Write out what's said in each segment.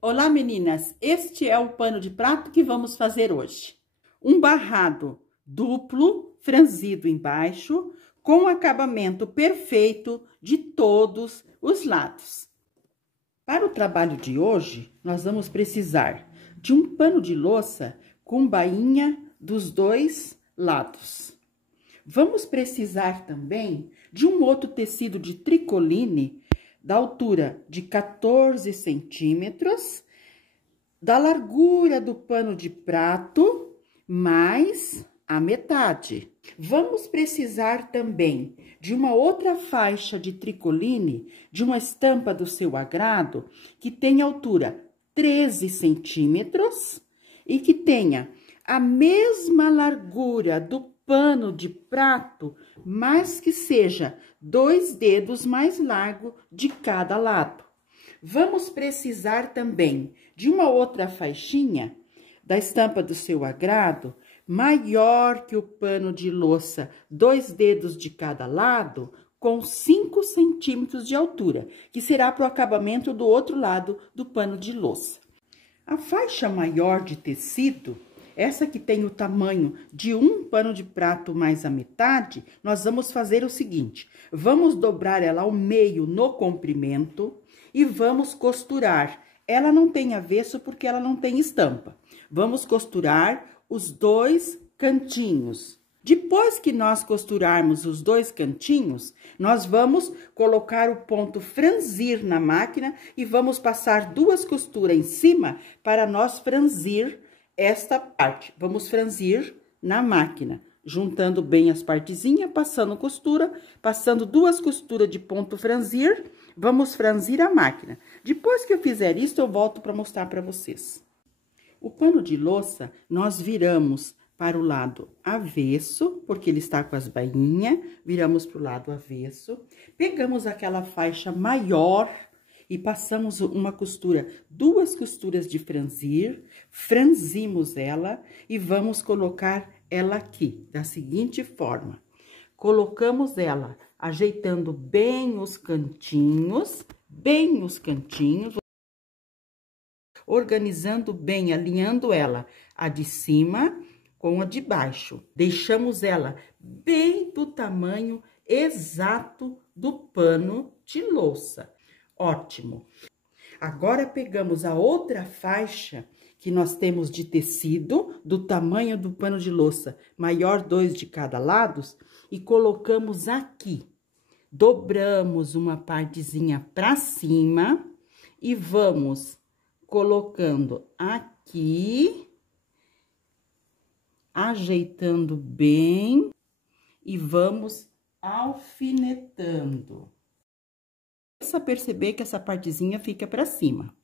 Olá, meninas! Este é o pano de prato que vamos fazer hoje. Um barrado duplo, franzido embaixo, com acabamento perfeito de todos os lados. Para o trabalho de hoje, nós vamos precisar de um pano de louça com bainha dos dois lados. Vamos precisar também de um outro tecido de tricoline da altura de 14 centímetros, da largura do pano de prato, mais a metade. Vamos precisar também de uma outra faixa de tricoline, de uma estampa do seu agrado, que tenha altura 13 centímetros e que tenha a mesma largura do pano de prato, mas que seja 2 dedos mais largo de cada lado. Vamos precisar também de uma outra faixinha da estampa do seu agrado, maior que o pano de louça, 2 dedos de cada lado, com 5 centímetros de altura, que será para o acabamento do outro lado do pano de louça. A faixa maior de tecido, essa que tem o tamanho de um pano de prato mais a metade, nós vamos fazer o seguinte: vamos dobrar ela ao meio no comprimento e vamos costurar. Ela não tem avesso porque ela não tem estampa. Vamos costurar os dois cantinhos. Depois que nós costurarmos os dois cantinhos, nós vamos colocar o ponto franzir na máquina e vamos passar 2 costuras em cima para nós franzir esta parte. Vamos franzir na máquina, juntando bem as partezinhas, passando costura, passando 2 costuras de ponto franzir, vamos franzir a máquina. Depois que eu fizer isso, eu volto para mostrar para vocês. O pano de louça, nós viramos para o lado avesso, porque ele está com as bainhas, viramos para o lado avesso, pegamos aquela faixa maior e passamos uma costura, 2 costuras de franzir, franzimos ela e vamos colocar ela aqui, da seguinte forma. Colocamos ela ajeitando bem os cantinhos, organizando bem, alinhando ela, a de cima com a de baixo. Deixamos ela bem do tamanho exato do pano de louça. Ótimo! Agora, pegamos a outra faixa que nós temos de tecido, do tamanho do pano de louça, maior 2 de cada lado, e colocamos aqui. Dobramos uma partezinha pra cima e vamos colocando aqui, ajeitando bem e vamos alfinetando. Começa a perceber que essa partezinha fica para cima.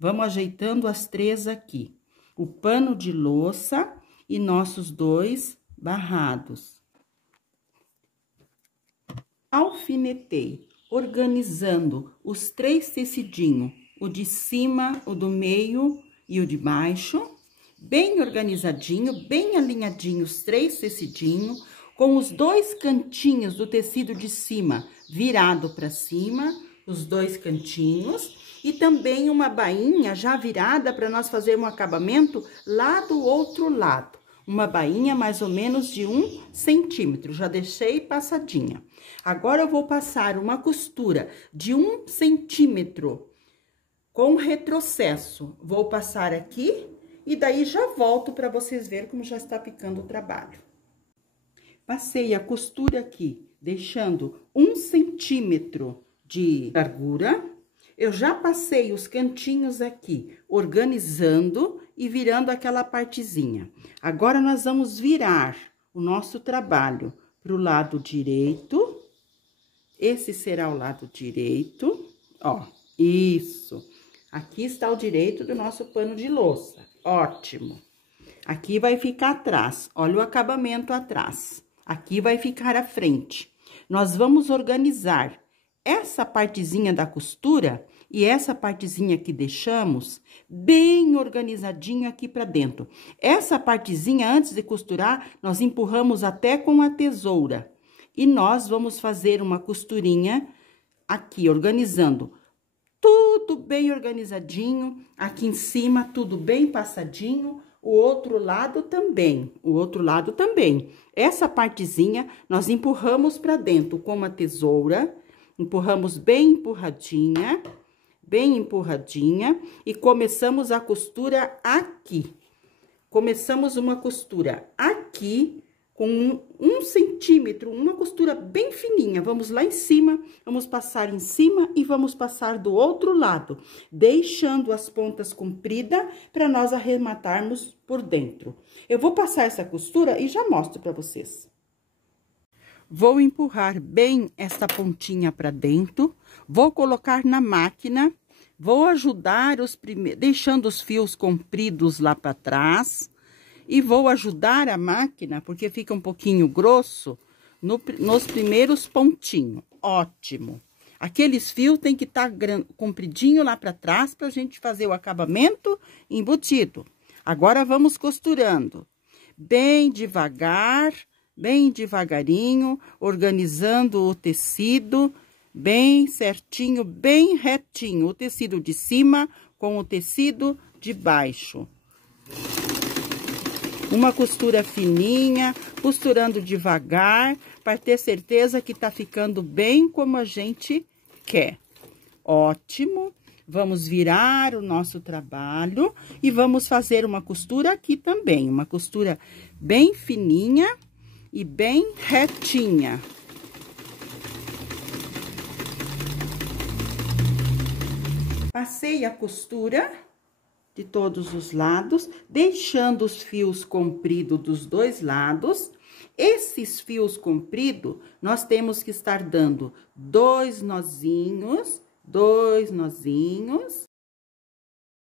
Vamos ajeitando as 3 aqui. O pano de louça e nossos 2 barrados. Alfinetei, organizando os 3 tecidinhos, o de cima, o do meio e o de baixo, bem organizadinho, bem alinhadinho os 3 tecidinhos, com os 2 cantinhos do tecido de cima virado para cima, os 2 cantinhos, e também uma bainha já virada para nós fazermos um acabamento lá do outro lado. Uma bainha mais ou menos de 1 centímetro, já deixei passadinha. Agora, eu vou passar uma costura de 1 centímetro com retrocesso. Vou passar aqui e daí já volto para vocês verem como já está ficando o trabalho. Passei a costura aqui, deixando 1 centímetro de largura. Eu já passei os cantinhos aqui, organizando e virando aquela partezinha. Agora, nós vamos virar o nosso trabalho para o lado direito. Esse será o lado direito, ó, isso. Aqui está o direito do nosso pano de louça, ótimo. Aqui vai ficar atrás, olha o acabamento atrás. Aqui vai ficar a frente. Nós vamos organizar essa partezinha da costura e essa partezinha que deixamos bem organizadinho aqui pra dentro. Essa partezinha, antes de costurar, nós empurramos até com a tesoura. E nós vamos fazer uma costurinha aqui, organizando tudo bem organizadinho. Aqui em cima, tudo bem passadinho. O outro lado também, Essa partezinha, nós empurramos pra dentro com uma tesoura, empurramos bem empurradinha, e começamos a costura aqui. Começamos uma costura aqui, com 1 centímetro, uma costura bem fininha. Vamos lá em cima, vamos passar em cima e vamos passar do outro lado, deixando as pontas compridas para nós arrematarmos por dentro. Eu vou passar essa costura e já mostro para vocês. Vou empurrar bem essa pontinha para dentro, vou colocar na máquina, vou ajudar deixando os fios compridos lá para trás. E vou ajudar a máquina, porque fica um pouquinho grosso, nos primeiros pontinhos. Ótimo! Aqueles fios tem que estar compridinho lá para trás, pra gente fazer o acabamento embutido. Agora, vamos costurando. Bem devagar, bem devagarinho, organizando o tecido, bem certinho, bem retinho. O tecido de cima com o tecido de baixo. Uma costura fininha, costurando devagar, para ter certeza que tá ficando bem como a gente quer. Ótimo! Vamos virar o nosso trabalho e vamos fazer uma costura aqui também. Uma costura bem fininha e bem retinha. Passei a costura de todos os lados, deixando os fios compridos dos dois lados. Esses fios compridos, nós temos que estar dando 2 nozinhos.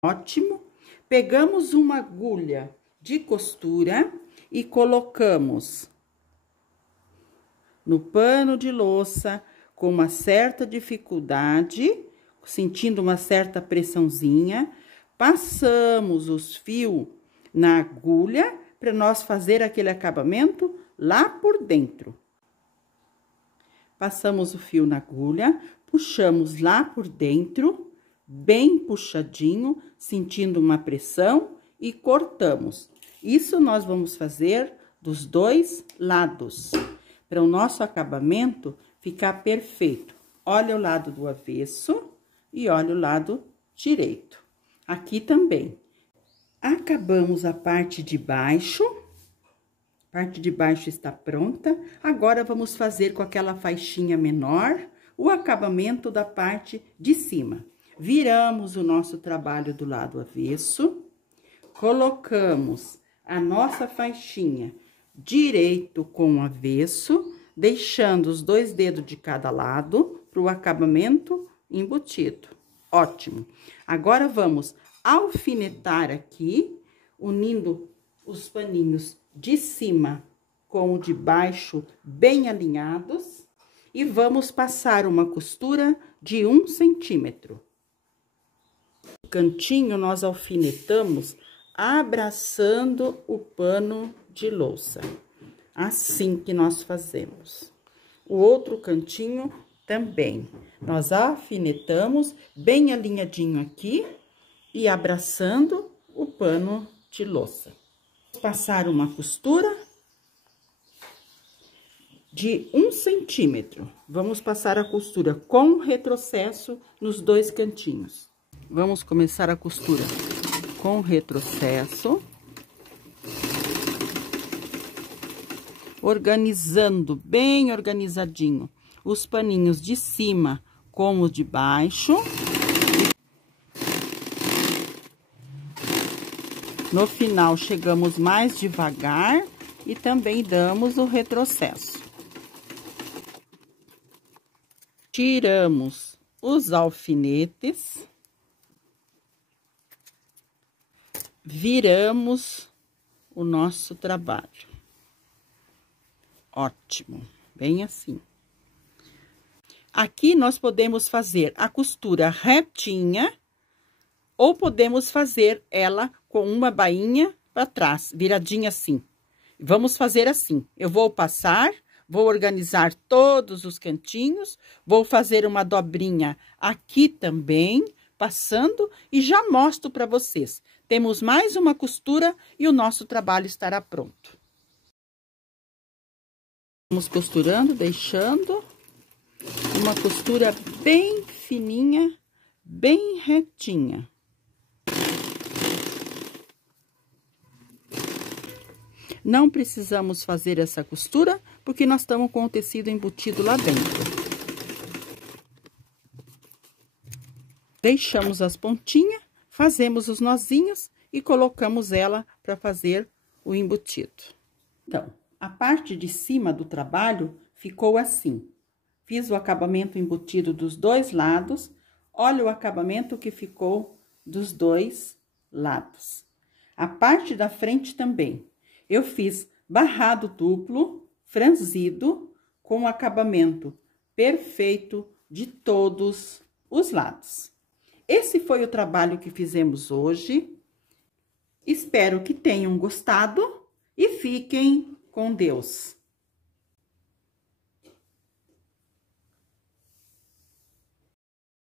Ótimo. Pegamos uma agulha de costura e colocamos no pano de louça com uma certa dificuldade, sentindo uma certa pressãozinha. Passamos os fios na agulha para nós fazer aquele acabamento lá por dentro. Passamos o fio na agulha, puxamos lá por dentro, bem puxadinho, sentindo uma pressão e cortamos. Isso nós vamos fazer dos dois lados, para o nosso acabamento ficar perfeito. Olha o lado do avesso e olha o lado direito. Aqui também. Acabamos a parte de baixo. A parte de baixo está pronta. Agora, vamos fazer com aquela faixinha menor o acabamento da parte de cima. Viramos o nosso trabalho do lado avesso. Colocamos a nossa faixinha direito com o avesso, deixando os 2 dedos de cada lado para o acabamento embutido. Ótimo! Agora, vamos alfinetar aqui, unindo os paninhos de cima com o de baixo bem alinhados, e vamos passar uma costura de 1 centímetro. O cantinho nós alfinetamos abraçando o pano de louça. Assim que nós fazemos. O outro cantinho também. Nós alfinetamos bem alinhadinho aqui e abraçando o pano de louça. Passar uma costura de 1 centímetro. Vamos passar a costura com retrocesso nos 2 cantinhos. Vamos começar a costura com retrocesso. Organizando, bem organizadinho, os paninhos de cima com os de baixo. No final, chegamos mais devagar e também damos o retrocesso. Tiramos os alfinetes. Viramos o nosso trabalho. Ótimo, bem assim. Aqui nós podemos fazer a costura retinha ou podemos fazer ela com uma bainha para trás, viradinha assim. Vamos fazer assim. Eu vou passar, Vou organizar todos os cantinhos, vou fazer uma dobrinha aqui também, passando, e já mostro para vocês. Temos mais uma costura e o nosso trabalho estará pronto. Vamos costurando, deixando uma costura bem fininha, bem retinha. Não precisamos fazer essa costura, porque nós estamos com o tecido embutido lá dentro. Deixamos as pontinhas, fazemos os nozinhos e colocamos ela para fazer o embutido. Então, a parte de cima do trabalho ficou assim. Fiz o acabamento embutido dos dois lados. Olha o acabamento que ficou dos dois lados. A parte da frente também. Eu fiz barrado duplo, franzido, com acabamento perfeito de todos os lados. Esse foi o trabalho que fizemos hoje. Espero que tenham gostado e fiquem com Deus.